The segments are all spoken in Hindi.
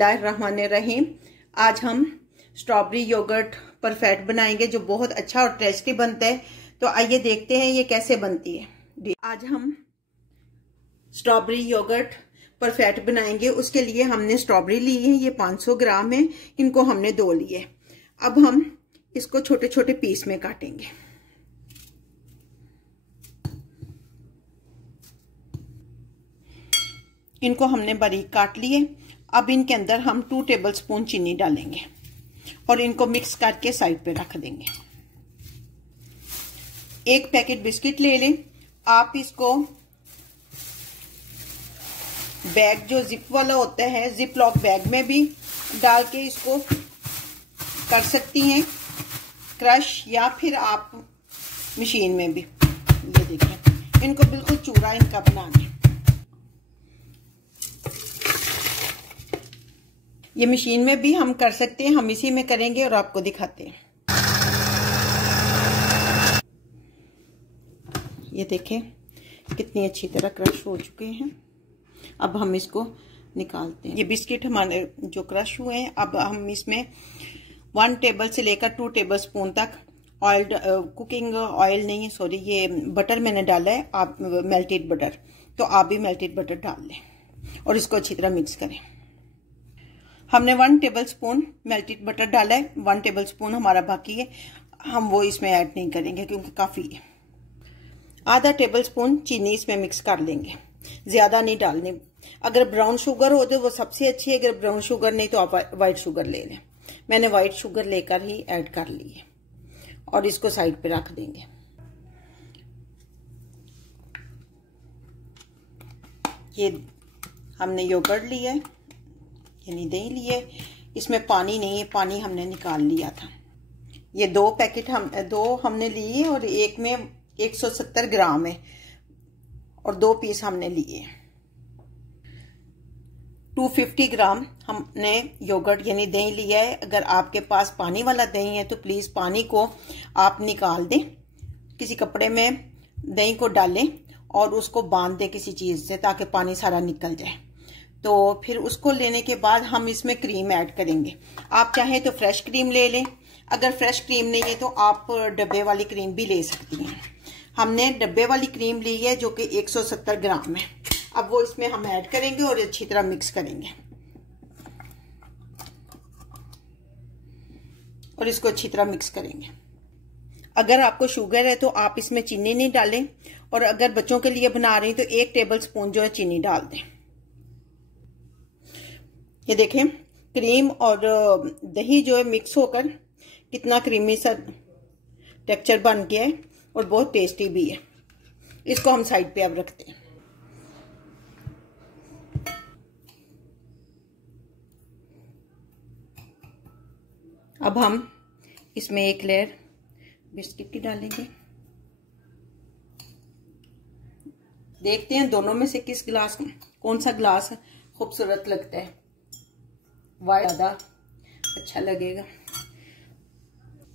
बिस्मिल्लाहिर्रहमानिर्रहीम। आज हम स्ट्रॉबेरी योगर्ट परफेक्ट बनाएंगे जो बहुत अच्छा और टेस्टी बनता है। तो आइए देखते हैं ये कैसे बनती है। आज हम स्ट्रॉबेरी योगर्ट परफेक्ट बनाएंगे। उसके लिए हमने स्ट्रॉबेरी ली है, ये 500 ग्राम है। इनको हमने धो लिए। अब हम इसको छोटे छोटे पीस में काटेंगे। इनको हमने बारीक काट लिए। अब इनके अंदर हम 2 टेबलस्पून चीनी डालेंगे और इनको मिक्स करके साइड पे रख देंगे। 1 पैकेट बिस्किट ले लें। आप इसको बैग जो जिप वाला होता है, जिप लॉक बैग में भी डाल के इसको कर सकती हैं क्रश, या फिर आप मशीन में भी। ये देखें, इनको बिल्कुल चूरा इनका बनाना है। ये मशीन में भी हम कर सकते हैं, हम इसी में करेंगे और आपको दिखाते हैं। ये देखें कितनी अच्छी तरह क्रश हो चुके हैं। अब हम इसको निकालते हैं। ये बिस्किट हमारे जो क्रश हुए हैं, अब हम इसमें 1 टेबल से लेकर 2 टेबलस्पून तक ऑयल, कुकिंग ऑयल नहीं, सॉरी, ये बटर मैंने डाला है। आप मेल्टेड बटर, तो आप भी मेल्टेड बटर डाल लें और इसको अच्छी तरह मिक्स करें। हमने 1 टेबलस्पून मेल्टेड बटर डाला है, 1 टेबलस्पून हमारा बाकी है। हम वो इसमें ऐड नहीं करेंगे क्योंकि काफ़ी है। आधा टेबलस्पून चीनी इसमें मिक्स कर लेंगे, ज़्यादा नहीं डालनी। अगर ब्राउन शुगर हो तो वो सबसे अच्छी है, अगर ब्राउन शुगर नहीं तो आप वाइट शुगर ले लें। मैंने वाइट शुगर लेकर ही ऐड कर ली है और इसको साइड पे रख देंगे। ये हमने योगर्ट लिया है, यानी दही लिया है। इसमें पानी नहीं है, पानी हमने निकाल लिया था। ये 2 पैकेट दो हमने लिए और एक में 170 ग्राम है और 2 पीस हमने लिए। 250 ग्राम हमने योगर्ट यानी दही लिया है। अगर आपके पास पानी वाला दही है तो प्लीज़ पानी को आप निकाल दें, किसी कपड़े में दही को डालें और उसको बांध दें किसी चीज़ से, ताकि पानी सारा निकल जाए। तो फिर उसको लेने के बाद हम इसमें क्रीम ऐड करेंगे। आप चाहें तो फ्रेश क्रीम ले लें, अगर फ्रेश क्रीम नहीं है तो आप डब्बे वाली क्रीम भी ले सकती हैं। हमने डब्बे वाली क्रीम ली है जो कि 170 ग्राम है। अब वो इसमें हम ऐड करेंगे और अच्छी तरह मिक्स करेंगे और इसको अच्छी तरह मिक्स करेंगे। अगर आपको शुगर है तो आप इसमें चीनी नहीं डालें, और अगर बच्चों के लिए बना रही हैं तो 1 टेबलस्पून जो है चीनी डाल दें। ये देखें क्रीम और दही जो है मिक्स होकर कितना क्रीमी सा टेक्सचर बन गया है और बहुत टेस्टी भी है। इसको हम साइड पे अब रखते हैं। अब हम इसमें 1 लेयर बिस्किट की डालेंगे। देखते हैं दोनों में से किस गिलास, कौन सा गिलास खूबसूरत लगता है, वाइट ज़्यादा अच्छा लगेगा।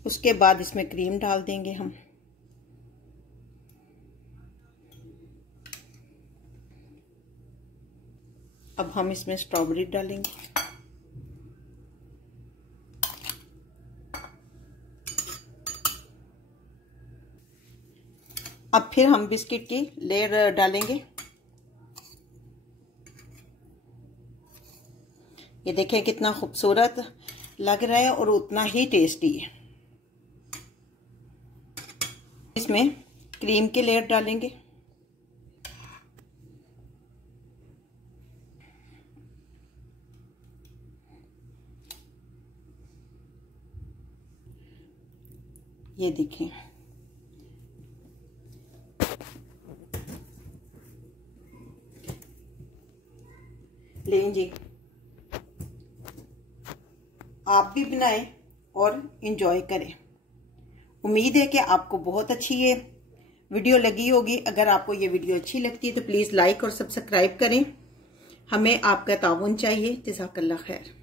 उसके बाद इसमें क्रीम डाल देंगे हम। अब हम इसमें स्ट्रॉबेरी डालेंगे। अब फिर हम बिस्किट की लेयर डालेंगे। ये देखें कितना खूबसूरत लग रहा है और उतना ही टेस्टी है। इसमें क्रीम की लेयर डालेंगे। ये देखें, लें जी, आप भी बनाएं और इंजॉय करें। उम्मीद है कि आपको बहुत अच्छी ये वीडियो लगी होगी। अगर आपको ये वीडियो अच्छी लगती है तो प्लीज़ लाइक और सब्सक्राइब करें। हमें आपका ताउन चाहिए। जज़ाकल्लाह खैर।